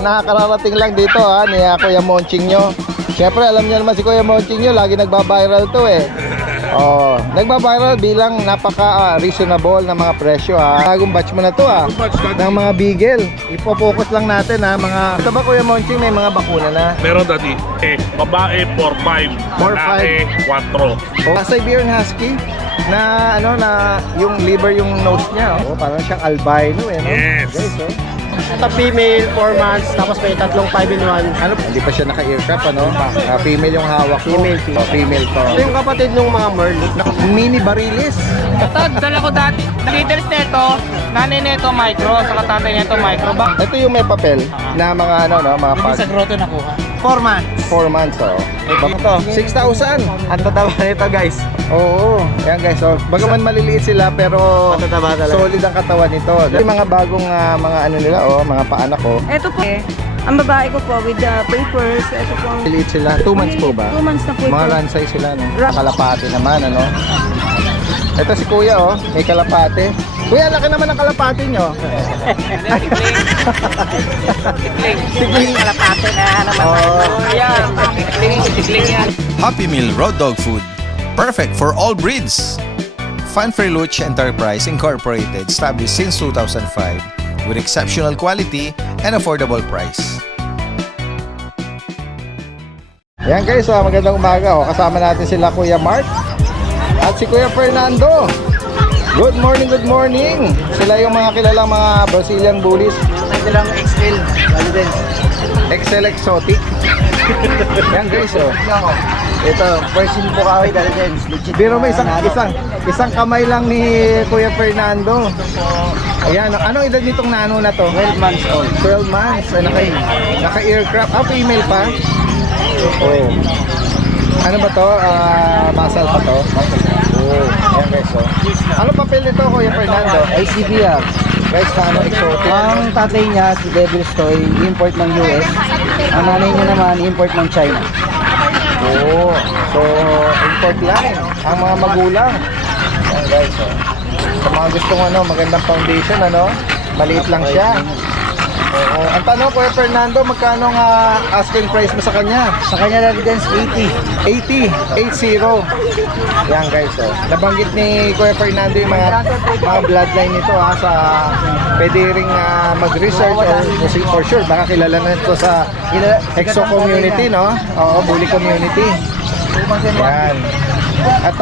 nakakararating lang dito ha, ni Kuya Monching nyo. Siyempre alam niyo naman si Kuya Monching nyo, lagi nagbabiral to eh. Oh, nagbabiral bilang napaka reasonable na mga presyo ha. Bagong batch mo na to ha, ng mga Beagle. Ipo-focus lang natin ha, mga... Ito ba Kuya Monching, may mga bakuna na? Meron dati, babae 4-5, lalaki 4. Siberian Husky na ano na yung liver yung nose niya oh, parang siyang albino eh no? Yes. Guys, oh. Ito female, 4 months, tapos may tatlong 5-in-1. Ano, hindi pa siya naka-earcraft ano? Female yung hawak ko. Female. Oh, female to. Ito yung kapatid ng mga merl. Mini Barilis. Ito, dala ko dati. Leaders nito, nanay nito micro, saka tatay nito micro. Ito yung may papel na mga ano no, mga Hindi pag sa grotto nakuha. 4 months. 4 months oh. Ito. 6,000. Ang tataba nito guys. Oo. Yan guys, oh. Bagaman maliliit sila pero Matataba talaga. solid ang katawan nito. Yung mga bagong mga ano nila oh, mga paanak ko. Ito po ang babae ko po with the papers. Ito po. Maliliit sila. 2 months po ba? 2 months na po Mga ito. run size sila no. Kalapate naman ano. Ito si Kuya oh, may kalapate. Kuya, laki naman ang kalapate nyo. Tikling kalapate na naman. Oh. Ayan, tikling yan. Happy Meal Road Dog Food. Perfect for all breeds. Fanfare Luch Enterprise Incorporated, established since 2005 with exceptional quality and affordable price. Yan guys, magandang umaga oh. Kasama natin sila Kuya Mark at si Kuya Fernando. Good morning, good morning. Sila yung mga kilalang mga Brazilian bullies. Ito lang XL. XL Exotic. Yan guys oh. Ito, version po kaway dahil din. Pero may isang kamay lang ni Kuya Fernando. Ayan, anong edad nitong nano na to? 12 months old. 12 months. Naka-aircraft. Female pa? Oh. Ano ba to? Muscle pa to? Oh, ayan guys oh. Ano papel nito Kuya Fernando? ICBR. Guys, paano exotic? Ang tatay niya, si Devil's Toy, import ng US. Ang nanay niya naman, import ng China. Oo. So, import lang ang mga magulang. Ayan guys, oh. Sa mga gustong ano, magandang foundation, ano, maliit lang siya. Oo. Ang tanong, Kuya Fernando, magkano nga asking price mo sa kanya? Sa kanya residence 80. 80. Yan guys, oh. Nabanggit ni Kuya Fernando yung mga bloodline nito ha, sa pwede ring mag-research or for sure, baka kilala na ito sa Exo community, no? Oo, bully community. Yan. At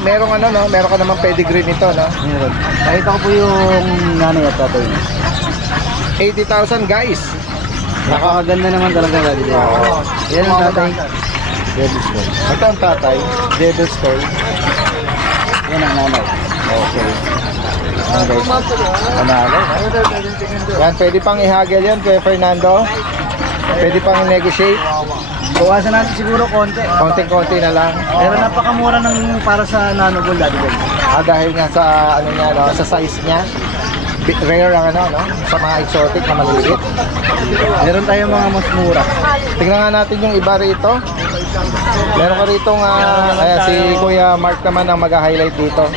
merong ano, no? Meron ka namang pedigree nito, no? Meron. Nakita ko po yung nanay at tatay niya. 80,000 guys. Nakakaganda naman talaga lagi din. Yan ang tatay. Devil's Toy. Ito ang tatay, Devil's Toy. Yan ang nanay. Okay. Yan guys. Panalo. Yan, pwede pang ihagel yan, Kuya Fernando. Pwede pang negotiate. Bawasan natin siguro konti. Konting-konti na lang. Pero napakamura ng para sa nanobol lagi din. Dahil nga sa ano niya, no, sa size niya. Rare ang ano, no? Sa mga exotic na maliliit. Meron tayong mga mas mura. Tingnan nga natin yung iba rito. Meron ka rito nga, ayan, si Kuya Mark naman ang mag-highlight dito.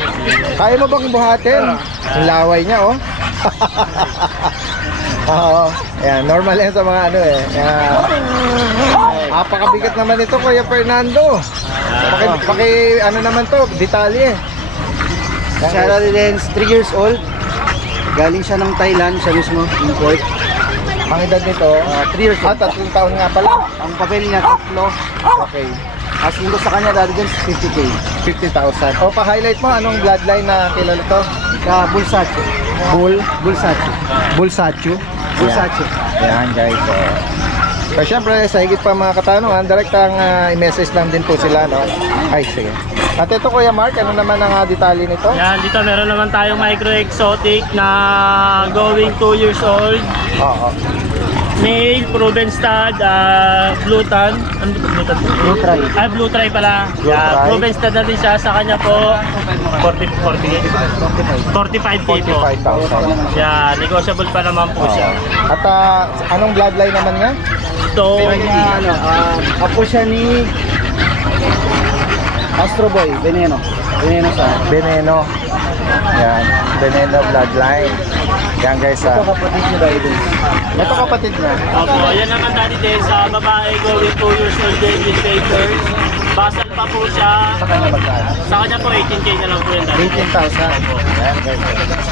Kaya mo bang buhatin? Yung laway niya, oh. Oo. Ayan, normal yan sa mga ano eh. Apakabigat naman ito, Kuya Fernando. Ano naman to, detalye. Siya residence 3 years old. Galing siya ng Thailand, siya mismo, import. Ang edad nito, 3 years old. 3 taon nga pala. Ang papel niya, tatlo. Okay. Asking ko sa kanya, dati din 50K. 50,000. O, pa-highlight mo, anong bloodline na kilala to? Bulsacho. Bulsacho. Bulsacho. Bulsacho. Yan guys. So, syempre, sa higit pa mga katanungan, direct ang i-message lang din po sila, no? Ay, sige. At ito Kuya Mark, ano naman ang detalye nito? Yan, dito meron naman tayong micro exotic na going 2 years old. Oo. Male, proven stud, blue tan. Ano dito blue tan? Blue try. Ay, blue try pala. Blue Yeah, try. proven stud na din siya. Sa kanya po, 45K po. 45,000. Yeah, negotiable pa naman po siya. At anong bloodline naman nga? So, Kanya, apo siya ni Astro Boy, Veneno. Veneno sa Veneno. Yan, Veneno bloodline. Yan guys, Ito kapatid niya tayo din. Ito kapatid na. Opo, yan naman dati din sa babae going 2 years old din with papers. Basal pa po siya. Sa kanya magkano? Sa kanya po 18K na lang po yun dati. 18,000. Yan guys.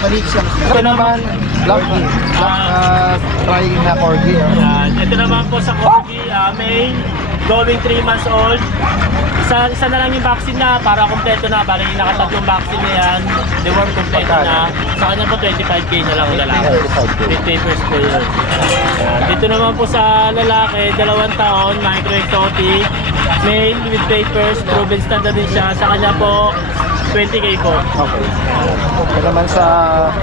Maliit siya. Ito naman, trying na corgi. Yan. Ito naman po sa Corgi, May going 3 months old. Isa na lang yung vaccine na para kompleto na. Bali nakatatlong vaccine na yan. Deworm kompleto na. Sa kanya po 25K na lang ang lalaki. 25K. With papers po yun. Yan. Dito naman po sa lalaki, 2 taon, micro exotic. Male with papers, proven standard din siya. Sa kanya po, 20K po. Okay. Ito naman sa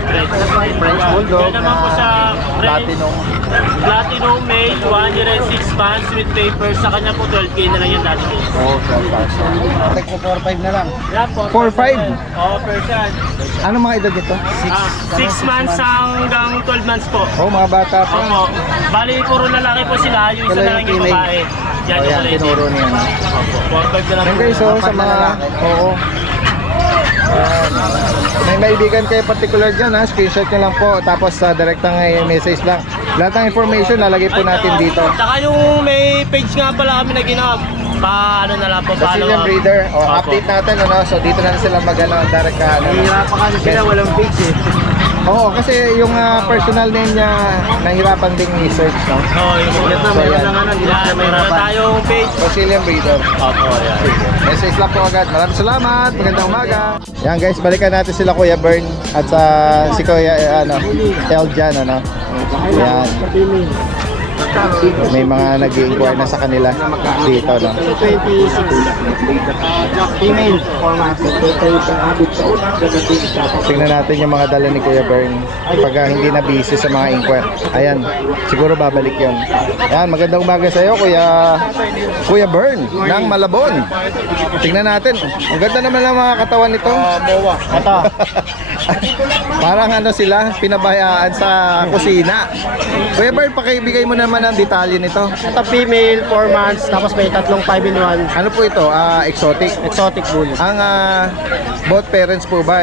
French Bulldog Yan naman po sa Platinum. Platinum male, 1 year and 6 months with papers. Sa kanya po 12K na lang yung dati. Oh, 12,000. Tek ko 4-5 na lang. Yan po. 4-5? Oo, Persian. Ano mga edad nito? 6 months hanggang 12 months po. Oh, mga bata pa. Opo. Bali, puro lalaki po sila. Yung isa Sila na lang yung yung female. babae. Yan Oh, yung yan, kulay. tinuro niya. Opo. 4-5 na lang Yan po. guys, oh, sa Apat na mga... lalaki. Oo. Ayan. May maibigan kayo particular dyan ha, screenshot nyo lang po, tapos sa direktang message lang. Lahat ng information lalagay po natin dito. Saka yung may page nga pala kami na ginagawa. Ano na lang po, Brazilian Breeder, Opo. update natin ano, so dito na sila mag-ano, direct ka ano. Nahihirapan kasi sila, walang page eh. Oo, kasi yung personal name niya nahirapan ding i-search, no? Oo, yung Ulit na, So, meron yan. lang ano, hindi na Yan, sila meron na mahirapan. tayong page. Brazilian Breeder. Opo, yan. Message lang po agad. Maraming salamat. Magandang umaga. Yan guys, balikan natin sila Kuya Bern at sa si Kuya Eljan ano. Yan. May mga nag-i-inquire na sa kanila dito no. 26. Female. Tingnan natin yung mga dala ni Kuya Bern. Pag hindi na busy sa mga inquire. Ayan, siguro babalik yon. Ayan, magandang umaga sa iyo Kuya Bern ng Malabon. Tingnan natin. Ang ganda naman ng mga katawan nito. Ito. Parang ano sila, pinabayaan sa kusina. Kuya Bern, pakibigay mo naman ang detalye nito. Ito female, 4 months, tapos may tatlong 5-in-1. Ano po ito? Exotic. Exotic bull. Ang both parents po ba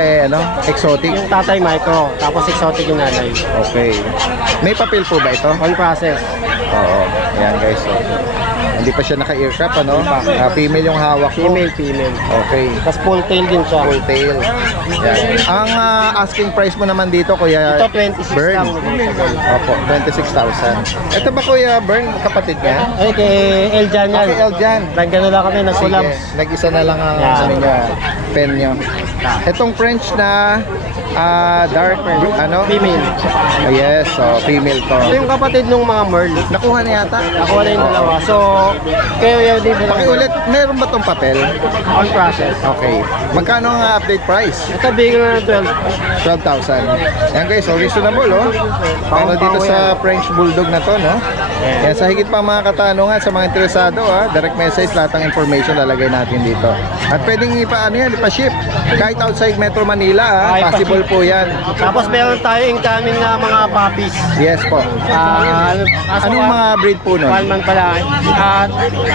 exotic? Yung tatay micro, tapos exotic yung nanay. Okay. May papel po ba ito? On process. Oo. Ayan guys. So, hindi pa siya naka-earcap ano? Female yung hawak ko. Female. Okay. Tapos full tail din siya. Full tail. Yan. Ang asking price mo naman dito, Kuya Ito 26 Bern. lang. Opo, 26,000. Ito ba Kuya Bern, kapatid niya? Ay, kay Eljan yan. Okay, Eljan. Nagano lang kami, nag-collab. Sige, nag-isa na lang ang Yan. sa inyo, pen nyo. Itong French na dark, Female. Yes, so female to. Ito yung kapatid ng mga Merl. Nakuha na yata? Nakuha na yung dalawa. So, kayo yun din sila. Pakiulit, meron ba tong papel? On process. Okay. Magkano ang update price? Ito, bigyan na ng 12,000. Yan guys, so reasonable oh. Pero dito sa French Bulldog na to, no? Yan, sa higit pa mga katanungan sa mga interesado, direct message, lahat ng information lalagay natin dito. At pwedeng ipa-ship. Kahit outside Metro Manila, Ay, possible po yan. Tapos meron tayo incoming na mga puppies. Yes po. Anong mga breed po nun? 1 month pa lang. At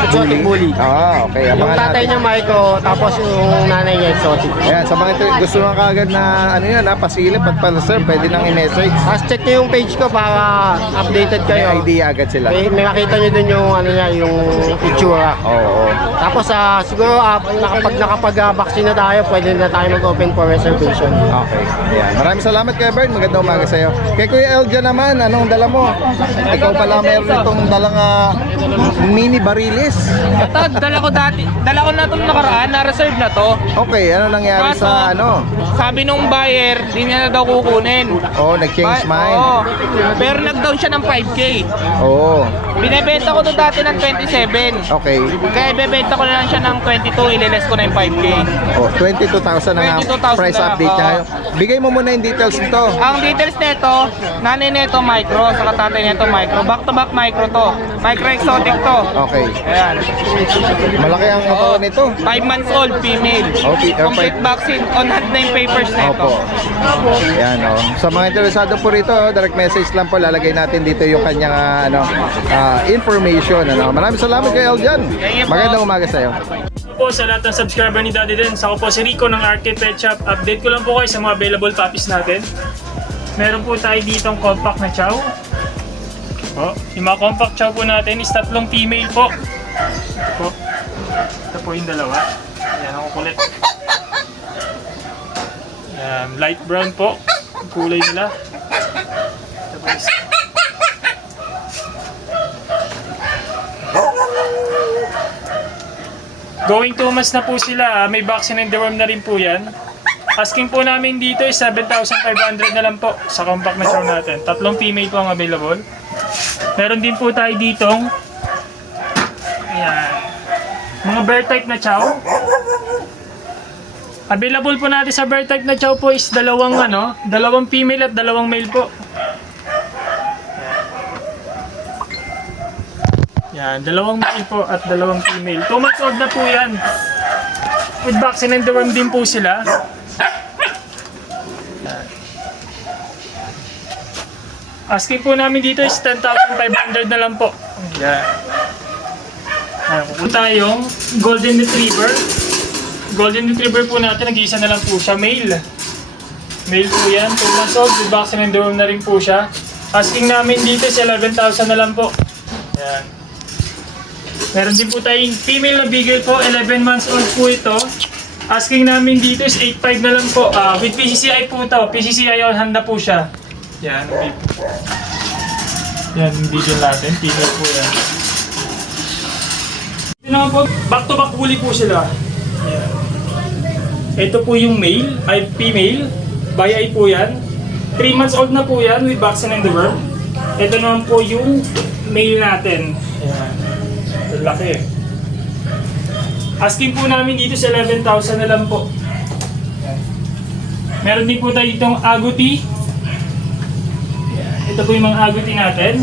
exotic bully. Okay. Yung Abangan tatay natin. niya Micro, tapos yung nanay niya exotic. Ayan, sa mga gusto mga kagad na pasilip at pa-reserve, pwede nang i-message. Tapos check niyo yung page ko para updated May kayo. idea agad sila. May makita niyo dun yung yung itsura. Oo. Tapos siguro nakapag-vaccine na tayo, pwede na tayo mag-open for reservation. Okay. Ayan. Maraming salamat Kuya Bern. Magandang umaga sa iyo. Kay Kuya Eljan naman, anong dala mo? Ikaw pala meron itong dalang mini barilis. Ito, dala ko na itong nakaraan, na-reserve na to. Okay, ano nangyari Kaso, sa ano? Sabi nung buyer, di niya na daw kukunin. Oh, nag-change mind. Oo. Pero nag-down siya ng 5K. Oo. Binebenta ko to dati ng 27. Okay. Kaya ibebenta ko na lang siya ng 22, ililes ko na yung 5K. Oh, 22,000 ang 22,000 price na, update niya oo. ngayon. Bigay mo muna yung details nito. Ang details nito, nanay nito micro, saka tatay nito micro. Back to back micro to. Micro exotic to. Okay. Ayan. Malaki ang katawan nito. 5 months old, female. Okay, Complete vaccine, on hand na yung papers nito. Opo. Ayan oh. Sa mga interesado po rito, direct message lang po lalagay natin dito yung kanyang information Maraming salamat kay Eljan. Magandang umaga sa iyo. Po sa lahat ng subscriber ni Daddy Dens. Ako po si Rico ng Arcade Pet Shop. Update ko lang po kayo sa mga available puppies natin. Meron po tayo ditong compact na chow. Oh, yung mga compact chow po natin is 3 female po. Ito po. Ito po yung dalawa. Ayan, ang kulit. Light brown po. Ang kulay nila. Ito po isa. Going 2 months na po sila. May vaccine and deworm na rin po yan. Asking po namin dito is 7,500 na lang po sa compact na chow natin. 3 female po ang available. Meron din po tayo ditong ayan, mga bear type na chow. Available po natin sa bear type na chow po is 2 female at 2 male po. Yan, 2 male po at 2 female. 2 months old na po yan. With vaccine and deworm din po sila. Asking po namin dito is 10,500 na lang po. Yan. Kung tayong Golden Retriever. Golden Retriever po natin, nag-iisa na lang po siya. Male. Male po yan. 2 months old, with vaccine and deworm na rin po siya. Asking namin dito is 11,000 na lang po. Yan. Meron din po tayong female na beagle po, 11 months old po ito. Asking namin dito is 8,500 na lang po. With PCCI po ito. PCCI on hand na po siya. Yan. Yan, beagle natin. Female po yan. Ito naman po, back to back bully po sila. Yan. Ito po yung male, ay female. By eye po yan. 3 months old na po yan with vaccine and deworm. Ito naman po yung male natin. Yan. Laki. Asking po namin dito sa 11,000 na lang po. Meron din po tayo ditong agouti. Ito po yung mga agouti natin.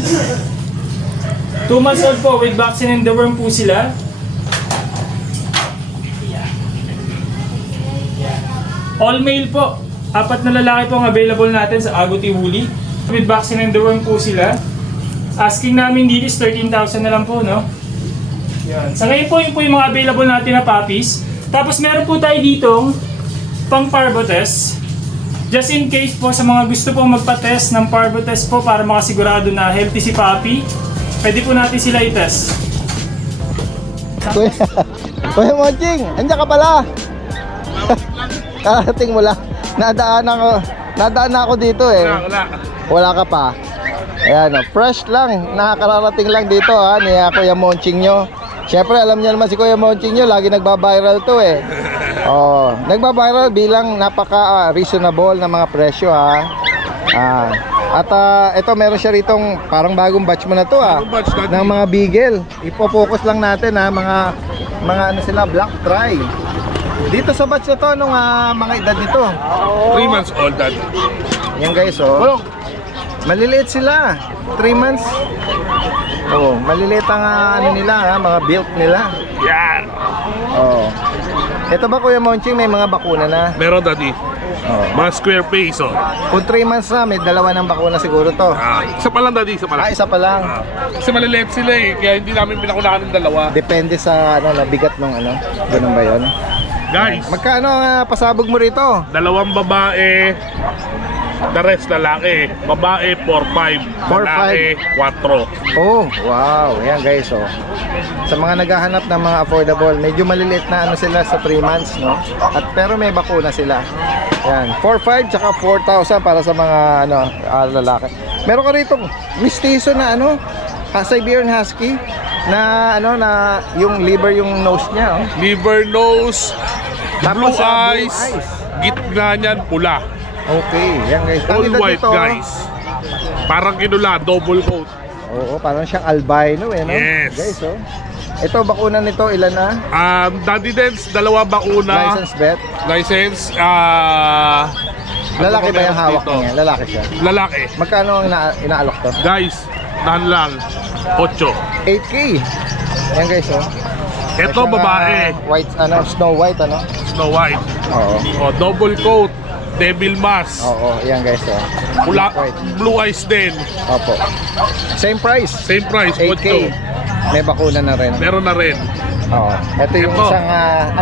2 months old po with vaccine and deworm po sila. All male po. 4 na lalaki po ang available natin sa agouti woolly. With vaccine and deworm po sila. Asking namin dito is 13,000 na lang po, no? Yan. Sa ngayon po, yun po yung mga available natin na puppies. Tapos meron po tayo ditong pang parvo test. Just in case po sa mga gusto po magpa-test ng parvo test po para makasigurado na healthy si puppy, pwede po natin sila i-test. Kuya Monching, andiyan ka pala. Karating mo lang. Nadaan na ako dito eh. Wala ka pa. Ayan, fresh lang. Nakakararating lang dito ni Kuya Monching nyo. Siyempre, alam niyo naman si Kuya Monching nyo, lagi nagbabiral to eh. Oh, nagbabiral bilang napaka-reasonable na mga presyo ito meron siya ritong parang bagong batch mo na to ng mga beagle. Ipo-focus lang natin mga ano sila, black tri. Dito sa batch na to, nung mga edad nito? 3 months old, dad. Yan guys, maliliit sila. 3 months. Oh, maliliit ang ano nila, mga build nila. Yan. Oh. Ito ba Kuya Monching, may mga bakuna na? Meron, daddy. Oh. Mga square face, Kung 3 months na, may 2 ng bakuna siguro to. Isa pa lang, daddy. Isa pa lang. Isa pa lang. Kasi maliliit sila eh. Kaya hindi namin pinakunakan ng 2. Depende sa bigat ng ganun ba yun? Guys, Magkano ang pasabog mo rito? 2 babae. The rest lalaki. Babae 4-5. Lalaki 4. Oh, wow. Ayan guys, sa mga naghahanap ng mga affordable, medyo maliliit na sila sa 3 months, no? Pero may bakuna sila. Ayan, 4-5 tsaka 4,000 para sa mga lalaki. Meron ka rito mestizo na Siberian Husky na na yung liver yung nose niya, Liver nose. Tapos, Blue eyes. Gitna niyan pula. Okay, yan guys. Ang All edad white, nito, guys. Parang kinula, double coat. Oo, parang siyang albino no? Yes. Guys, ito bakuna nito ilan na? Daddy Dens, 2 bakuna. License bet. License, Lalaki ano ba yung meron hawak dito? niya? Lalaki siya. Lalaki. Magkano ang inaalok to? Guys, nahan lang. 8. 8K. Yan guys, Ito Siyang, babae. white, Snow White, Snow White. Oo. Double coat. Devil mask. Oo, yan guys, Pula, White. blue eyes din. Opo. Same price. Same price, 8K. 8. May bakuna na rin. Meron na rin. Oo. Ito yung Ito. isang,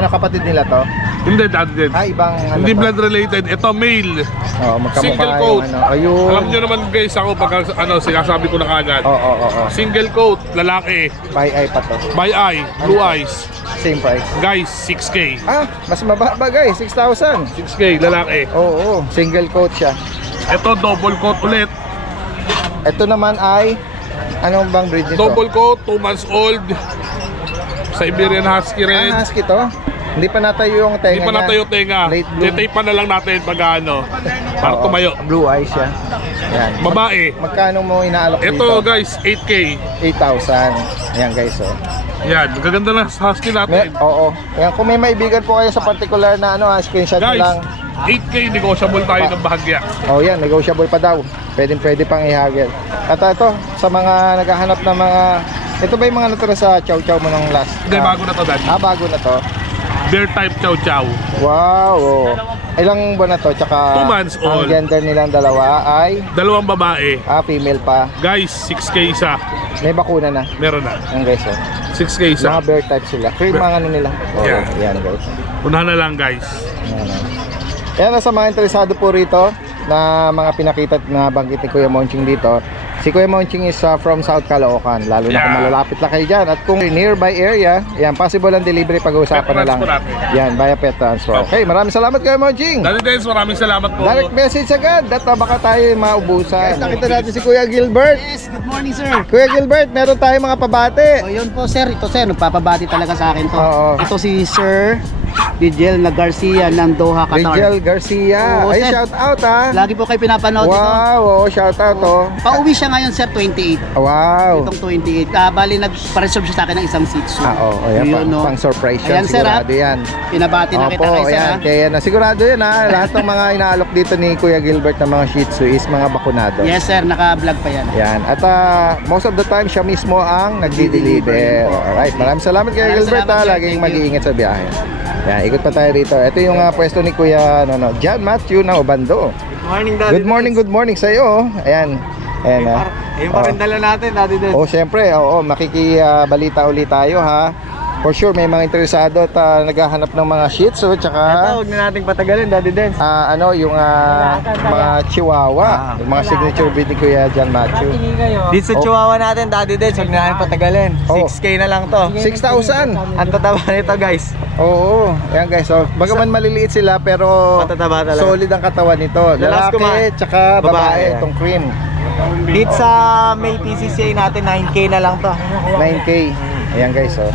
kapatid nila to? Hindi, Daddy Dens. Ibang Hindi to? blood related. Ito male. Oo, magkamukha Single yung coat. ano. Ayun. Alam nyo naman guys, ako pag sinasabi ko na kagad. Oo. Single coat, lalaki, By eye pa to. by eye, blue eyes. Same price. Guys, 6K. Mas mababa guys, 6,000. 6K, lalaki. Oo, single coat siya. Ito, double coat ulit. Ito naman ay, anong bang breed nito? Double coat, 2 months old. Siberian Husky rin. Husky to? Hindi pa natayo yung tenga Hindi pa niya. natayo tenga. Late bloom. Titape pa na lang natin pag ano. Para Oo, tumayo. Blue eyes siya. Yan. Babae. Magkano mo inaalok Ito dito? guys, 8K. 8,000. Ayan guys, oh. Yan, gaganda na husky natin. Oo. Ayan, kung may maibigan po kayo sa particular na ano, screenshot nyo Guys, lang. 8K negotiable tayo ng bahagya. Oh, yan, negotiable pa daw. Pwede pang ihagel. At ito, sa mga naghahanap ng mga, ito ba yung mga natira sa chow chow mo nung last? Hindi, bago na to, Dad. Bago na to. Bear type chow chow. Wow, oh. Ilang buwan na to? Tsaka 2 months ang old. gender nilang dalawa ay Dalawang babae. female pa. Guys, 6K isa. May bakuna na. Meron na. Yan guys, oh. 6K isa. Mga bear type sila. Cream mga ano nila. Oh, Yeah. yan guys. Unahan na lang guys. Yan, sa mga interesado po rito na mga pinakita na banggit ni Kuya Monching dito. Si Kuya Monching is from South Caloocan. Lalo na kung Yeah. malalapit lang kayo dyan. At kung nearby area, yan, possible ang delivery pag-uusapan na lang. Pet transfer natin. Yan, via pet transfer. Okay, maraming salamat Kuya Monching. Daddy Dennis, maraming salamat po. Direct message agad. Data baka tayo maubusan. Guys, nakita natin si Kuya Gilbert. Yes, good morning sir. Kuya Gilbert, meron tayong mga pabate. O yun po sir, ito sir, nagpapabati talaga sa akin to. Oo. Ito si Sir Digel na Garcia ng Doha, Qatar. Rigel Garcia. Oo, Ay, sir. shout out ha. Lagi po kayo pinapanood ito. Wow, oh, shout out oh. Pauwi siya ngayon sir, 28. Wow. Itong 28. Bali, nagpa-reserve siya sa akin ng isang Shih Tzu. Ayan Yun, no? pang surprise yan, Ayan, sir, ha? sigurado yan. Pinabati na kita Opo, kay sir. ayan, ha? kaya na sigurado yan ha. Lahat ng mga inaalok dito ni Kuya Gilbert ng mga Shih Tzu is mga bakunado. Yes sir, naka-vlog pa yan. Yan. At most of the time siya mismo ang nagdi-deliver. Alright, maraming salamat kay Maraming Gilbert salamat, ha. sir. Laging Thank you. mag-iingat sa biyahe. Yan, ikot pa tayo rito. Ito yung pwesto ni Kuya John Matthew ng Obando. Good morning, Good morning sa iyo. Ayan. Ayan ha. Yung parindala natin, Daddy Des. Oh, syempre, makikibalita ulit tayo ha. For sure, may mga interesado at naghahanap ng mga Shih Tzu, tsaka huwag na nating patagalin, Daddy Des. yung mga Chihuahua, yung mga signature breed ni Kuya John Matthew. Dito sa Chihuahua natin, Daddy Des, huwag na natin patagalin. Oh. 6K na lang to. 6,000! Ang tataba nito, guys. Oo, ayan guys. So, bagaman maliliit sila, pero Matataba talaga. solid ang katawan nito. Lalas Lalaki, kumain. tsaka Babae, babae, yan. itong cream. Dito sa May PCCA natin, 9K na lang to. 9K. Ayan guys, oh.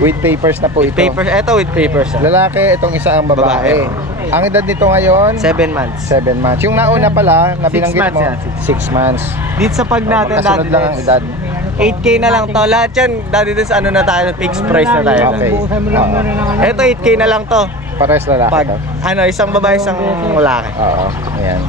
With papers na po ito. Eto with papers. Lalaki, itong isa ang babae. Babae. Ang edad nito ngayon, 7 months. 7 months. Yung nauna pala, na 6 binanggit months mo, yan. 6 months. Dito sa pag natin, Magkasunod Daddy lang ang Des, edad. 8K na lang to. Lahat yan, Daddy Des, ano na tayo, fixed price na tayo. Okay. Oo. Eto 8K na lang to. Pares lalaki Pag, to. isang babae, isang lalaki. Oo. Ayan.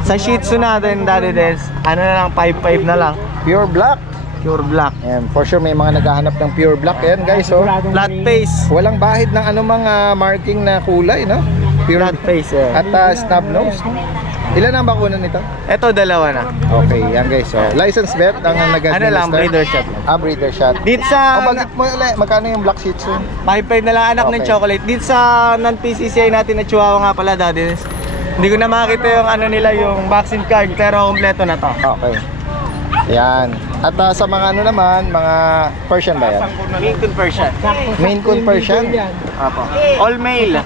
Sa Shih Tzu natin, Daddy Des, ano na lang, 5'5 na lang. Pure black. Pure black. Ayan. For sure, may mga naghahanap ng pure black. Ayan guys, oh. Flat face. Walang bahid ng anumang marking na kulay, no? Pure Flat face, eh. At snub nose. Ilan ang bakuna nito? Eto, dalawa na. Okay, yan guys. So, license vet ang nag-administer. Ano lang, breeder shot. Breeder shot. Dito sa... Bakit mo ulit? Magkano yung black Shih Tzu? 5'5 na lang anak ng Okay. chocolate. Dito sa non-PCCI natin na Chihuahua nga pala, Daddy. Hindi ko na makita yung ano nila, yung vaccine card, pero kompleto na to. Okay. Yan. At sa mga ano naman, mga Persian ba yan? Maine Coon Persian. Maine Coon Persian? Apo. All male.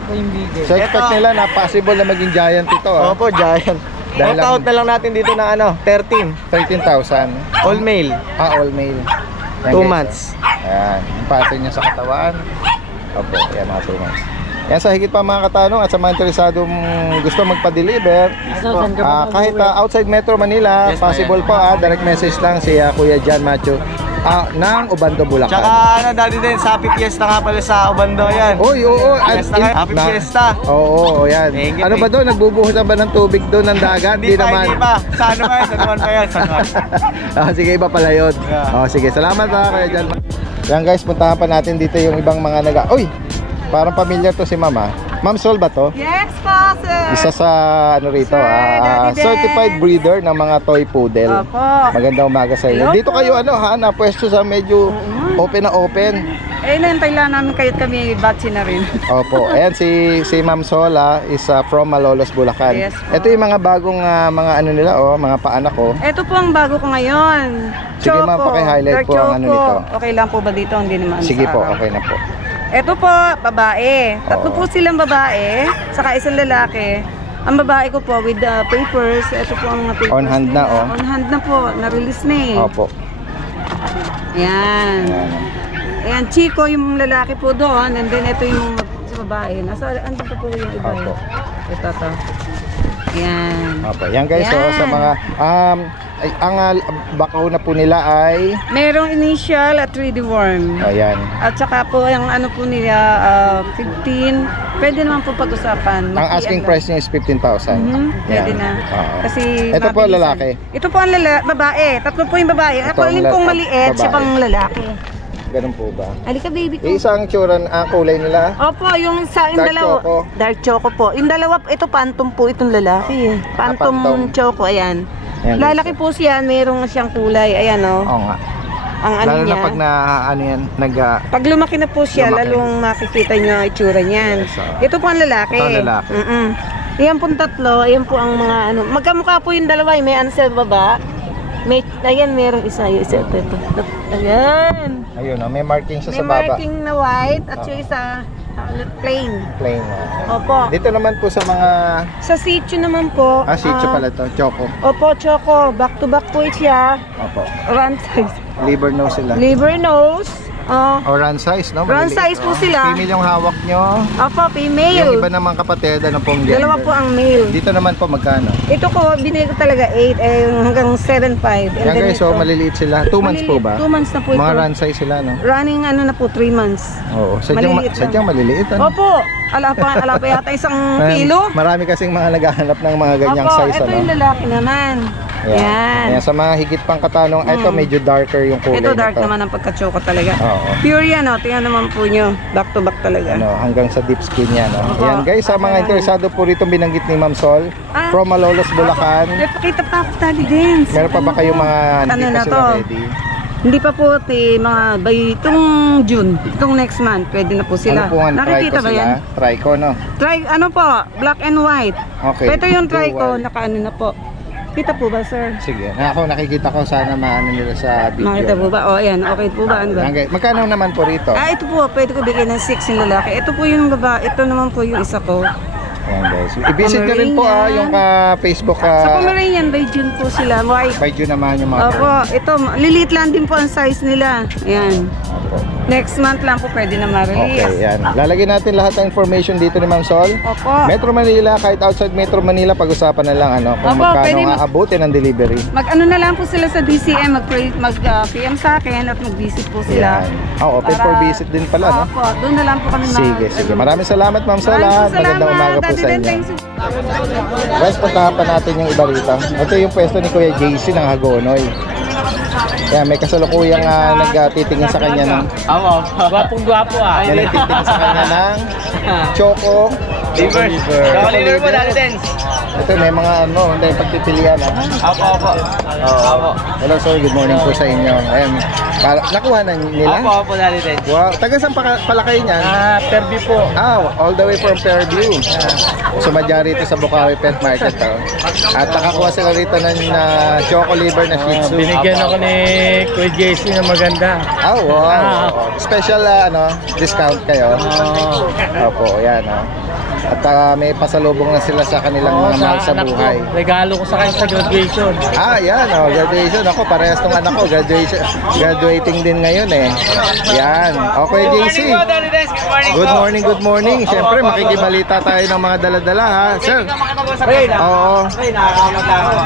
So expect nila na possible na maging giant ito. Opo, giant. Dahil Out out na lang natin dito ng 13. 13,000. All male. All male. Yan, 2 guys, months. Ayan. Yung pattern niya sa katawan. Opo, yan mga 2 months. Yan, sa higit pa mga katanong at sa mga interesadong gusto magpa-deliver, kahit outside Metro Manila, Yes, possible po, direct message lang si Kuya John Matthew ng Obando, Bulacan. Tsaka ano, Daddy din, happy fiesta nga pala sa Obando yan. Oy, oo. Fiesta nga. Happy fiesta. Oo, yan. Thank you, Ano ba thank doon? Nagbubuhos na ba ng tubig doon ng dagat? Hindi pa, naman. hindi pa. Sa ano pa yan? Sa naman pa yan? Sa naman. Sige, iba pala yun. Yeah. Sige, salamat Kuya John. Yan guys, puntahan pa natin dito yung ibang mga Uy! Parang pamilyar to si Mama. Ma'am Sol ba to? Yes po, sir. Isa sa ano rito, Sir, Daddy Des. certified breeder ng mga toy poodle. Opo. Magandang umaga sa inyo. Hello Dito po. kayo napwesto sa medyo open na open. Nantay lang namin kayo't kami batsi na rin. Opo. Ayan, si Ma'am Sola is from Malolos, Bulacan. Yes po. Ito yung mga bagong mga ano nila, mga paanak ko. Ito po ang bago ko ngayon. Sige, ma'am, paki-highlight Dark po ang ano Choco. nito. Okay lang po ba dito? Hindi naman Sige sa po, araw. okay na po. Ito po, babae. Tatlo Oo. po silang babae, saka isang lalaki. Ang babae ko po with the papers, ito po ang mga papers. On hand na, nila. On hand na po, na-release na eh. Opo. Ayan. Ayan. Ayan, Chico yung lalaki po doon, and then ito yung babae. Andun pa po yung iba. Opo. Ito. Ayan. Opo. Yan guys, so Yan. sa mga ang bakuna po nila ay Merong initial at 3D worm. ayan. At saka po yung ano po nila 15, pwede naman po pag-usapan. Ang asking price niya is 15,000. Pwede Yan. na. Oo. Kasi Ito po mabilisan. lalaki. Ito po ang babae. Tatlo po yung babae. Ako ang yung pong maliit, siya babae. pang lalaki. Ganun po ba? Halika baby ko. Isang tsuran ang kulay nila. Opo, yung sa yung Dark dalawa. choco. Dark choco po. Yung dalawa, ito phantom po itong lalaki. Phantom, phantom. choco, ayan. Ayan, Lalaki po siya, mayroong siyang kulay. Ayan oh. Oo nga. Ang ano Lalo niya. na pag na ano yan, Pag lumaki na po siya, Lumaki. lalong makikita niyo ang itsura niyan. Yes, Ito po ang lalaki. Ito ang lalaki. Yan po ang tatlo, ayan po ang mga ano. Magkamukha po yung dalawa, may ano sa baba. May, ayan, merong isa. Yung isa, ito. Ayan. ayun, may marking siya May sa baba. marking na white at yung isa plain. Plain. Opo. Dito naman po sa mga Sa sitio naman po. sitio pala to, choco. Opo, choco. Back to back po siya. Opo. Run size. Liver nose sila. Liver nose. O run size, no? Run Maliliit. size po sila. Female yung hawak nyo. Opo, female. Yung iba namang kapatid, ano pong gender? Dalawa po ang male. Dito naman po magkano? Ito ko, binili ko talaga 8 hanggang 7.5. Yan guys, so maliliit sila. 2 months po ba? 2 months na po ito. Mga run size sila, no? Running ano na po, 3 months. Oo, Maliliit lang. sadyang maliliit. Ano? Opo, ala pa yata isang kilo. Marami kasing mga naghahanap ng mga ganyang Opo, size, ito ano? yung lalaki naman. Yan. Ayan, sa mga higit pang katanong, ito medyo darker yung kulay Ito dark nito. naman ang pagka-choco talaga. Oo. Pure yan, oh. Tingnan naman po nyo. Back to back talaga. Ano, hanggang sa deep skin niya, no? Opo. Ayan guys, sa mga interesado po rito binanggit ni Ma'am Sol, Ah. from Malolos, Bulacan. May pakita pa ako tali din. Meron pa ba kayong mga Ano hindi na pa to? sila ready? Hindi pa po, mga by itong June, itong next month, pwede na po sila. Ano po nga, Nakikita trico ba sila? yan? Trico, no? Ano po, black and white. Okay. Ito yung try ko, Dual. nakaano na po. Kita po ba, sir? Sige, ako nakikita ko sana maano nila sa video. Nakita po ba? O, ayan. Okay po ba? Ano ba? Ayan, guys. Magkano naman po rito? Ito po. Pwede ko bigyan ng 6 yung lalaki. Ito po yung babae. Ito naman po yung isa ko. Ayan guys. I-visit nyo rin po yung Facebook Sa Pomeranian, by June po sila. White. by June naman yung mga Opo. Ito, lilit lang din po ang size nila. Ayan. Opo. Next month lang po pwede na ma-release. Okay, yan. Lalagyan natin lahat ng information dito ni Ma'am Sol. Opo. Metro Manila, kahit outside Metro Manila, pag-usapan na lang ano, kung Opo, pwede magkano aabutin ang delivery. Mag-ano na lang po sila sa DCM, mag-PM sa akin at mag-visit po sila. Yan. Oo, open for visit din pala, no? Opo, doon na lang po kami Sige. Maraming salamat, Ma'am Sol. Maraming Magandang umaga po sa inyo. Thanks. Guys, puntahan pa natin yung iba rito. Ito yung pwesto ni Kuya JC ng Hagonoy. Yan, may kasalukuyang nagtitingin sa kanya ng Gwapong-gwapo ah. may nagtitingin sa kanya ng Choco Liver. Choco liver mo, Daddy Dens. Ito may mga may pagpipilian. Opo. Oo. Hello sir, good morning po sa inyo. Ayan, nakuha na nila? Opo, Daddy Dens. Wow, taga saan pala kayo niyan? Fairview po. All the way from Fairview. Sumadya rito sa Bukawi Pet Market. At nakakuha sila rito ng Choco Liver na Shih Tzu. Binigyan ako ni Kuya JC na maganda. Wow. Special discount kayo. Opo, yan. At may pasalubong na sila sa kanilang mga mahal sa buhay. Regalo ko sa kanya sa graduation. Yan, graduation. Ako, parehas tong anak ko, graduating din ngayon eh. Yan. Okay, JC. Good morning. Siyempre, makikibalita tayo ng mga dala-dala ha. Sir. Oo.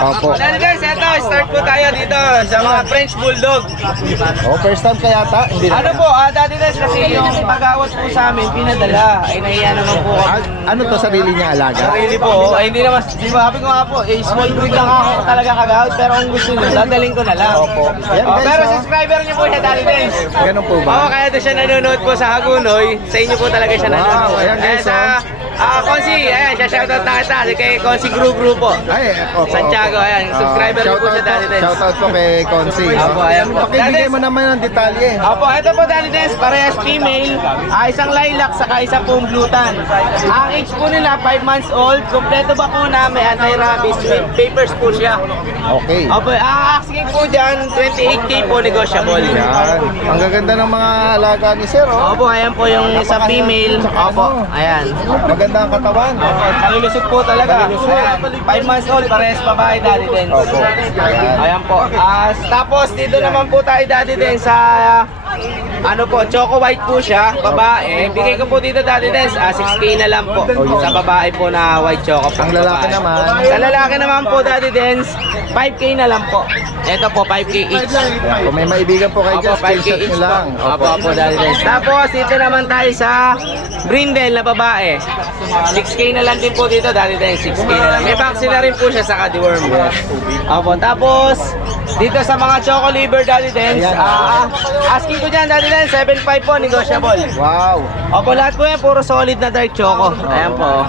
Opo. Daddy Dens, eto, start po tayo dito sa mga French Bulldog. First time kaya ta? Hindi na. Ano po, Daddy Dens, kasi yung pag-awat po sa amin, pinadala. Ay, nahiya naman po kami. Ano to, sarili niya alaga? Sarili po, ay hindi naman, di ba, sabi ko nga po, small breed lang ako talaga kagawad, pero kung gusto nyo, dadaling ko na lang. Opo. Yan guys, Pero subscriber nyo po siya, Daddy Dens. Ganun po Oo, ba? kaya doon siya nanonood po sa Hagonoy, sa inyo po talaga siya nanonood. Wow, ayan guys, Sa Konsi, ayan, shoutout na kita. Kay Konsi Grupo. Ay, opo, Santiago, opo. ayan, subscriber po siya, Daddy Dance. Shoutout po kay Consi. Opo, ayan po. Pakibigay mo naman ng detalye. Opo, ito po Daddy Dance, parehas female, isang lilac saka isa pong blue tan. Ang age po nila 5 months old, kompleto bakuna, may anti-rabies, with papers po siya. Okay. Opo, ang asking po dyan, 28K po negotiable. Yan. Ang gaganda ng mga alaga ni Sir, oh. Opo, ayan po yung isa female. Opo, ayan. Maganda ang katawan. Opo, malulusog po talaga. Ayan, 5 months old, parehas babae Daddy Dance. Opo. Ayan. Ayan po. Tapos dito naman po tayo Daddy Dance sa ano po, Choco White po siya, babae. Bigay ko po dito Daddy Dance, 6K na lang po sa babae po na white choco po. Ang lalaki babae. naman? Sa lalaki naman po Daddy Dance, 5K na lang po. Ito po, 5K each. Kung may maibigan po kayo, Opo, 5K screenshot each nyo lang. po. Opo, Daddy Dance. Tapos dito naman tayo sa Brindle na babae. 6K na lang din po dito Daddy Dance, 6K na lang. May vaccine na rin po siya sa deworm. Opo, tapos dito sa mga Choco Liver Daddy Dance, asking ko dyan Daddy Dance, 7.5 po, negotiable. Wow. Opo, lahat po yan, puro solid na dark choco. Ayan po.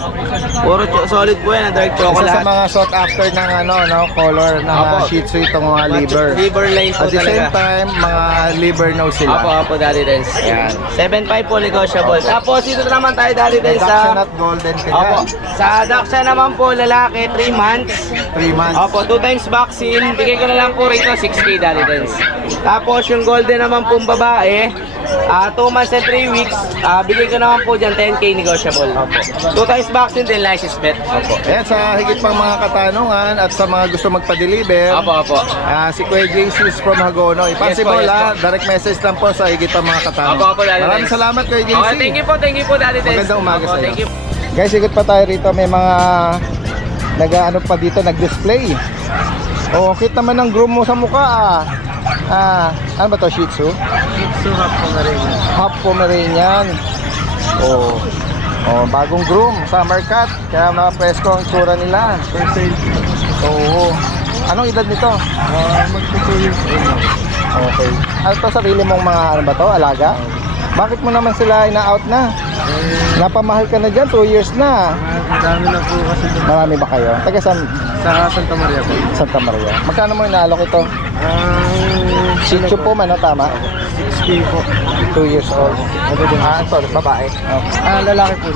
Puro solid po yan na dark choco Isa sa lahat. mga sought after ng color ng Opo. Shih Tzu itong mga liver. Liver line po At the same talaga. time, mga liver nose sila. Opo, Daddy Dance. Ayan. 7.5 po, negotiable. Tapos dito naman tayo Daddy Dance Dachshund sa... at golden sila. Opo. Sa Dachshund naman po, lalaki, 3 months. 3 months. Opo, 2 times vaccine. Bigay ko na lang po rito, 6K Daddy Dance. Tapos yung golden naman pong babae, 2 months and 3 weeks, bigay ko naman po dyan 10K negotiable. 2 times vaccine din, license bet. Opo. Ayan, sa higit pang mga katanungan at sa mga gusto magpa-deliver, Opo. si Kuya JC is from Hagono. Possible Yes po. direct message lang po sa higit pang mga katanungan. Opo, Daddy Maraming Dance. salamat Kuya JC. Okay, thank you po Daddy Dance. Magandang umaga Opo, sa'yo. Thank you. Guys, ikot pa tayo rito. May mga nag-ano pa dito, nag-display. Oh, cute naman ng groom mo sa mukha ano ba to, Shih Tzu? Shih Tzu half Pomeranian. Half Pomeranian. Oh, bagong groom, summer cut. Kaya mga presko ang tsura nila. For sale. Oo. Anong edad nito? Magto 2 years old na. Okay. Ano to, sarili mong mga ano ba to, alaga? Bakit mo naman sila ina-out na? Napamahal ka na dyan, 2 years na. Madami na po kasi doon. Marami ba kayo? Taga Sa Santa Maria po. Santa Maria. Magkano mo inaalok ito? Shih Tzu po man, tama? 6K po. 2 years old. Sorry, babae. Lalaki po.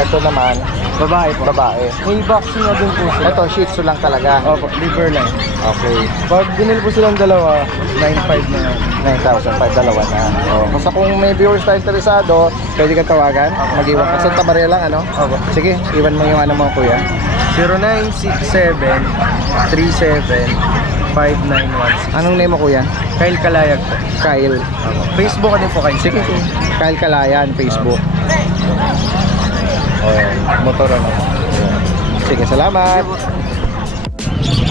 Ito naman, Babae po. babae. May vaccine na din po sila. Ito, Shih Tzu lang talaga. Opo, liver lang. Okay. Pag binili po silang dalawa, 9.5 na yan. 9,005, dalawa na. Basta kung may viewers na interesado, pwede kang tawagan. Mag-iwan ka. Santa Maria lang, ano? Opo. Sige, iwan mo yung ano mo, kuya. 0967-37-5916. Anong name mo, kuya? Kyle Kalayag po. Kyle. Facebook din po kayo. Sige, sige. Kyle Kalayan, Facebook. Motor ano. Sige, salamat.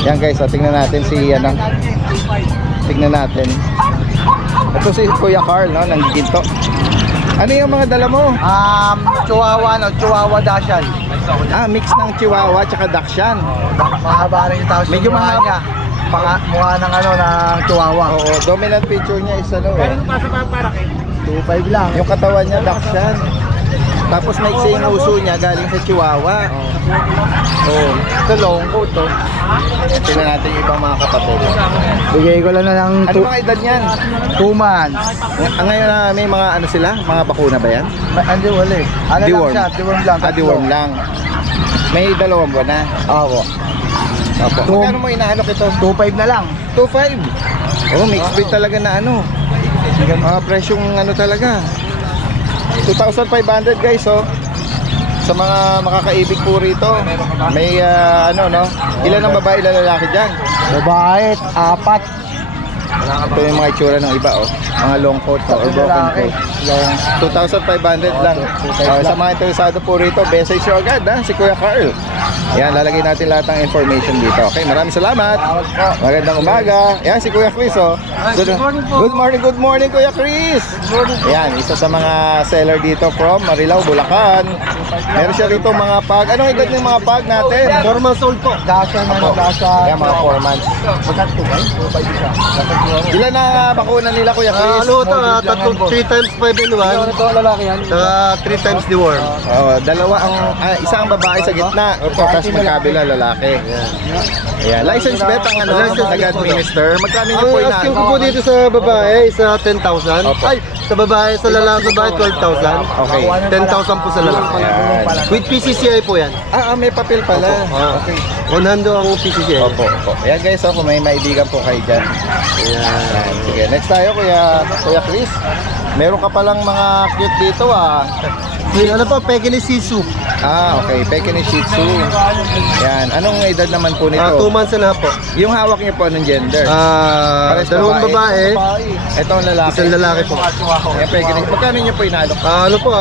Yan guys, tingnan natin si ano. Tingnan natin. Ito si Kuya Carl, no, nanggiginto. Ano yung mga dala mo? Chihuahua, Chihuahua Dachshund. Mix ng Chihuahua tsaka Dachshund. Mahaba rin yung tao. Medyo mukha mahaba. niya. Mukha ng ng Chihuahua. Oo, dominant feature niya is ano eh. 2.5 lang. Yung katawan niya Dachshund. Tapos maiksi yung uso niya galing sa Chihuahua. Ito long coat to. Tingnan natin yung ibang mga kapatid. Bigay ko lang na ng Ano mga edad niyan? 2 months. Ngayon may mga ano sila? Mga bakuna ba yan? Hindi wala eh. Ano Deworm. lang siya? Deworm lang. Deworm lang. May 2 buwan na. Opo. Opo. Magkano mo inaanok ito? 2.5 na lang. 2.5. Oh, mixed breed talaga na ano. Presyong ano talaga. 2,500 guys, oh. Sa mga makakaibig po rito. May ilan ang babae, ilan ang lalaki dyan? Babae, 4. Ito yung mga itsura ng iba, oh. Mga long coat or broken coat. 2,500 lang. Sa mga interesado po rito, message nyo agad, ha? Si Kuya Carl. Yan, lalagay natin lahat ng information dito. Okay, maraming salamat. Magandang umaga. Yan, si Kuya Chris, oh. Good morning, Kuya Chris. Yan, isa sa mga seller dito from Marilao, Bulacan. Meron siya rito mga pag. Anong edad ng mga pag natin? 4 months old po. Dasha na dasha. Yan, mga 4 months. Ilan na bakuna nila, Kuya Chris? Ano ito? 3 times 5 in 1. Ito lalaki yan. 3 times deworm. Oh, dalawa ang isang babae sa gitna. Tapos magkabila lalaki. Ayan. License bet ang ano, nag-administer. Magkano niyo po Ang asking ko po dito sa babae is 10,000. Opo. Ay, sa babae, sa lalaki, 12,000. Okay. 10,000 po sa lalaki. Ayan. With PCCI po yan. May papel pala. Okay. 100 ang PCCI. Opo, opo. Ayan guys, kung may maibigan po kayo dyan. Ayan. Sige, next tayo Kuya Chris. Meron ka palang mga cute dito May ano po, Pekinese Shih Tzu. Okay. Pekinese Shih Tzu. Yan. Anong edad naman po nito? 2 months na po. Yung hawak niyo po, anong gender? Pares Dalawang babae, Ito ang lalaki. isang lalaki po. Yan, Pekinese. Magkano niyo po inalok? Ano po,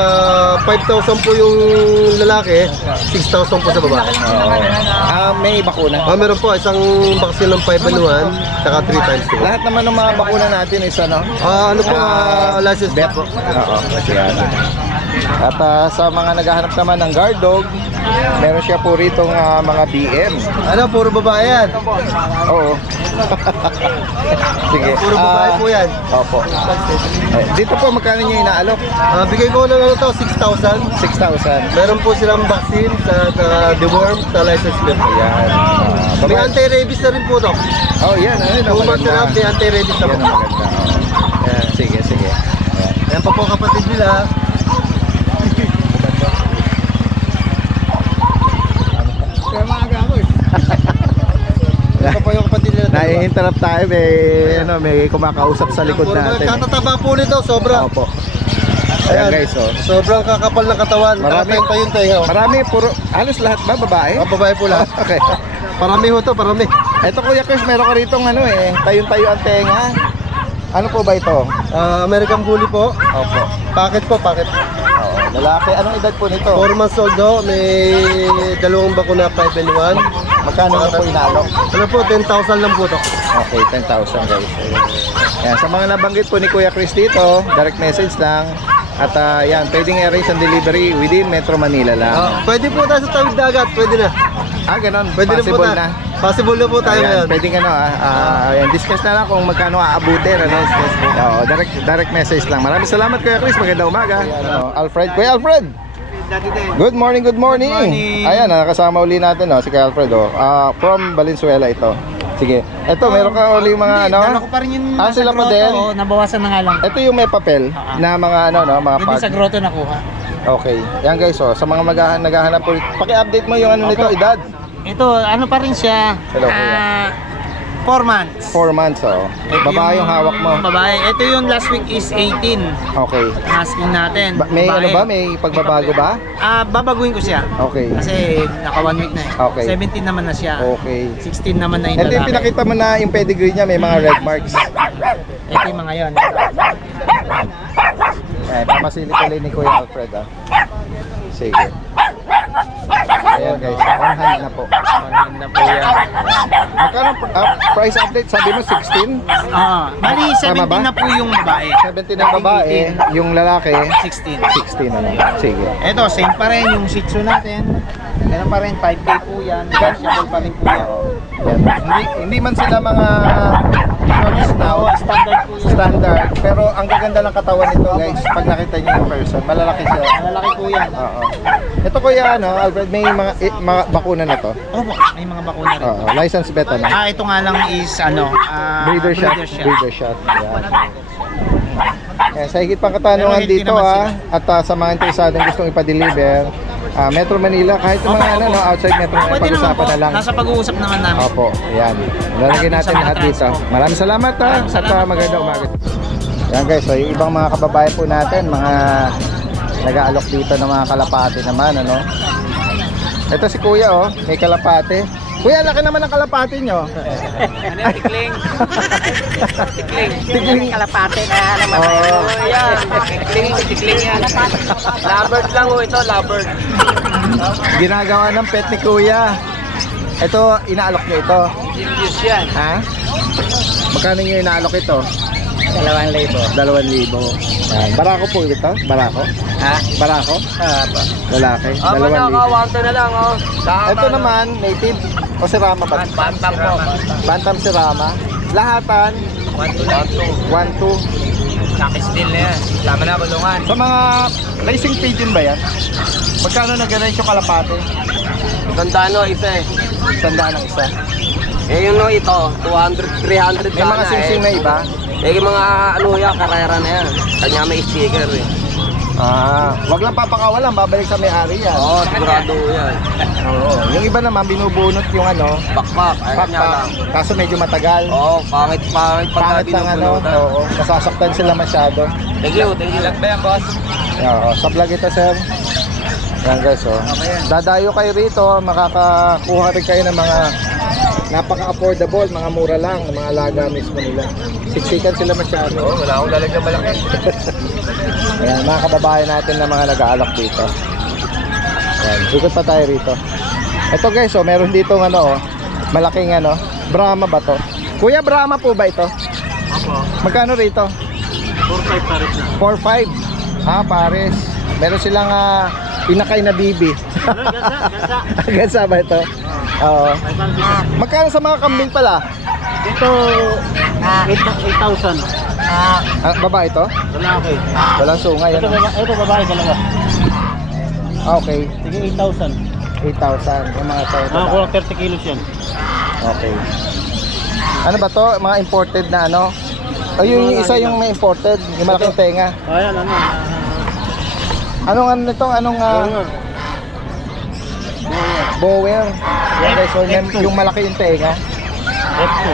5,000 po yung lalaki, 6,000 po sa babae. May bakuna. Meron po, isang vaccine ng 5 in 1, saka 3 times 2. Lahat naman ng mga bakuna natin is ano? Ano po, license Bet. po. Oo, kasi yan. At sa mga naghahanap naman ng guard dog, meron siya po rito mga BM. Ano, puro babae yan. Oo. Sige. Puro babae po yan. Opo. Dito po, magkano niyo inaalok? Bigay ko ng ano to, 6,000. 6,000. Meron po silang vaccine sa deworm, sa license plate. Yan. May anti-rabies na rin po to. Oh, yan. Ano, 2 months na, may anti-rabies na po. Yan, maganda. Yan, sige, sige. Yan pa po kapatid nila. Yan pa po yung kapatid nila. Nai-interrupt tayo, may kumakausap sa likod natin. Katataba po nito, sobra. Opo. Ayan guys, oh. Sobrang kakapal ng katawan. Marami pa yung tayo. Marami, halos lahat ba babae? Babae po lahat. Okay. Parami ho to, parami. Ito Kuya Chris, meron ka rito tayong-tayo ang tenga. Ano po ba ito? American Bully po. Opo. Packet po, packet. Oo, lalaki. Anong edad po nito? 4 months old ho. May dalawang bakuna 5 in 1. Magkano na po inalok? Ano po, 10,000 lang po to. Okay, 10,000 guys. Yan, sa mga nabanggit po ni Kuya Chris dito, direct message lang. At yan, pwedeng i-arrange ang delivery within Metro Manila lang. Pwede po tayo sa tawid dagat, pwede na. Ganon. Pwede Possible na po na. Possible na po tayo Ayan, ngayon. pwedeng ayan, discuss na lang kung magkano aabutin. Oo, direct message lang. Maraming salamat Kuya Chris, magandang umaga. Alfred, Kuya Alfred. Good morning, good morning. Ayan, nakasama uli natin si Kuya Alfred. From Valenzuela ito. Sige. Ito, meron ka uli mga Dala ko pa rin yung sila nasa pa grotto, din. nabawasan na nga lang. Ito yung may papel na mga mga Hindi pag. sa grotto nakuha. Okay. Yan guys, sa mga naghahanap po. Paki-update mo yung nito, edad. Ito, ano pa rin siya? Hello, kuya. 4 months. 4 months, Ito Babae yung hawak mo. Babae. Ito yung last week is 18. Okay. Asking natin. May Babae. may pagbabago ba? Babaguhin ko siya. Okay. Kasi naka 1 week na eh. Okay. 17 naman na siya. Okay. 16 naman na yung Ito yung lalaki. pinakita mo na yung pedigree niya, may mga red marks. Ito yung mga yon. Pamasili ko lang ni Kuya Alfred, Sige. Ayan guys, on hand na po. Manin na po yan. Magkano price update? Sabi mo 16? Bali, 17 Tama ba? na po yung babae. 17 ang babae, yung lalaki 16. 16 na lang. Sige. Ito, same pa rin yung Shih Tzu natin. Ganun pa rin, 5K po yan. Negotiable pa rin po yan. Yan. Hindi man sila mga Standard po yan. standard, pero ang gaganda ng katawan nito guys, pag nakita niyo yung person, malalaki siya. Malalaki po yan. Oo. Ito Kuya Alfred, may mga bakuna na to. Opo, may mga bakuna rin. Oo, license bet Ito nga lang is breeder shot. Breeder shot. Yan. Sa higit pang katanungan Pero healthy dito naman at sa mga interesadong gustong ipa-deliver, Metro Manila, kahit yung mga outside Metro Manila, Pwede naman po, pag-usapan na lang. nasa pag-uusap naman namin. Opo, ayan. Lalagyan natin lahat dito. Maraming salamat at magandang umaga. Yan guys, so yung ibang mga kababayan po natin, mga nag-aalok dito ng mga kalapate naman, Ito si Kuya, may kalapate. Kuya, laki naman ang kalapate nyo. Tikling. Tikling. Kalapate na naman. Oo. Yan. Tikling yan. Lovebird lang ito, lovebird. Ginagawa ng pet ni Kuya. Ito, inaalok niyo ito. Serious yan. Ha? Magkano niyo inaalok ito? 2,000. 2,000. Yan. Barako po ito? Barako? Ha? Barako? Lalaki. Oh, 2,000. na lang, oh. Ito naman, native o si Rama ba? Bantam po. Bantam si Rama. Lahatan, 1,2. Nakistil na yan. Tama na, bulungan. Sa mga racing pigeon ba yan? Magkano na ganun yung kalapate? Ganda isa eh. Tandaan ng isa. Eh yung ito, 200, 300 May mga singsing na iba? Eh yung mga karera na yan. Kanya may sticker eh. Wag lang papakawalan, babalik sa may-ari yan. Oo, sigurado yan. Oo. Yung iba naman binubunot yung ano, Bakbak, ay kanya pakpak. lang. Kaso medyo matagal. Oo, pangit pagka Pangit ng ano, binubunutan. oo. Nasasaktan sila masyado. Thank you. Ilag ba yan, boss? Oo, sa vlog ito, sir. Yan guys, oh. Dadayo kayo rito, makakakuha rin kayo ng mga napaka-affordable, mga mura lang, mga alaga mismo nila. Siksikan sila masyado. Oo, wala akong lalagyan malaki. Ayan, mga kababayan natin na mga nag-aalok dito. Ayan, ikot pa tayo rito. Ito guys, oh, meron dito ano, oh, malaking ano, Brahma ba to? Kuya, Brahma po ba ito? Opo. Magkano rito? 4-5 pares na. 4-5. Pares. Meron silang pinakay na bibi. Gasa. Gansa ba ito? Oo. Magkano sa mga kambing pala? Dito, 8,000. Baba ito? Lalaki. Walang sungay. Ito, Ano? ito babae dalawa. Okay. Sige, 8,000. 8,000. Yung mga ito. Kulang 30 kilos yan. Okay. Ano ba to? Mga imported na ano? O yung isa yung may imported, yung malaking tenga. Ayan, ano. Anong ano nito? Anong Bower? Yan guys, so yan, yung malaki yung tenga. F2.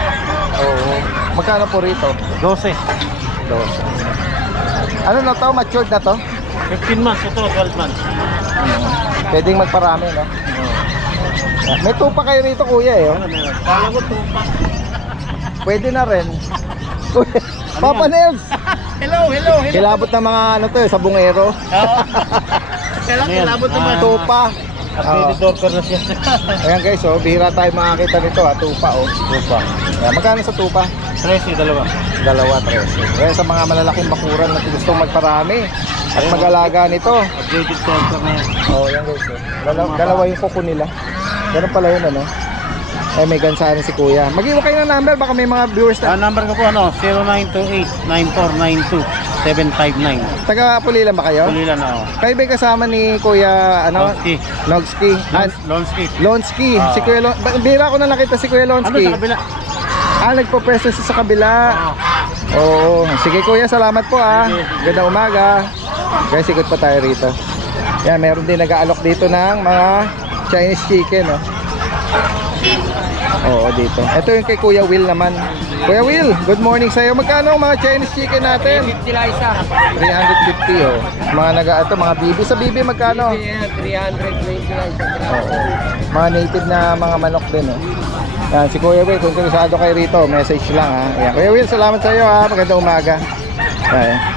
Oo. Magkano po rito? 12. 12. Ano na to? Matured na to? 15 months. Ito, 12 months. Pwedeng magparami, no? May tupa kayo rito, kuya, eh. Oh. Kala ko to. Pwede na rin. Papa Nels! Hello. Kilabot ng mga ano to, sa bungero. Kilabot naman. Tupa. Updated dorker na siya. Ayan guys, oh, bihira tayo makakita nito, tupa, oh. Tupa. Ayan, magkano sa tupa? 13, dalawa. 2-13. Kaya sa mga malalaking bakuran na gustong magparami at mag-alaga nito. Updated dorker na yan. Oh, yan guys, oh. Dalawa yung kuko nila. Ganun pala yun, ano? Eh, may gansahan si kuya. Mag-iwan kayo ng number, baka may mga viewers na. Number ko po, 0928-9492-759. Taga Pulilan ba kayo? Tulilan na ako. Kayo ba'y kasama ni Kuya, ano? Lonsky. Lonsky. Lonsky. Lonsky. Si Kuya Bira ko na nakita si Kuya Ano Lonsky. sa kabila? Nagpo-pwesto siya sa kabila. Oo. Sige kuya, salamat po Ganda umaga. Guys, ikot pa tayo rito. Yan, meron din nag-aalok dito ng mga Chinese chicken, oh. Oo, dito. Ito yung kay Kuya Will naman. Kuya Will, good morning sa'yo. Magkano ang mga Chinese chicken natin? 50 lang isa. 350, oh. Ito, mga bibi. Sa bibi, magkano? 320 lang isa. Oo. Mga native na mga manok din, oh. Yan, si Kuya Will, kung interesado kayo rito, message lang, Yan. Kuya Will, salamat sa iyo, Magandang umaga. Ayan.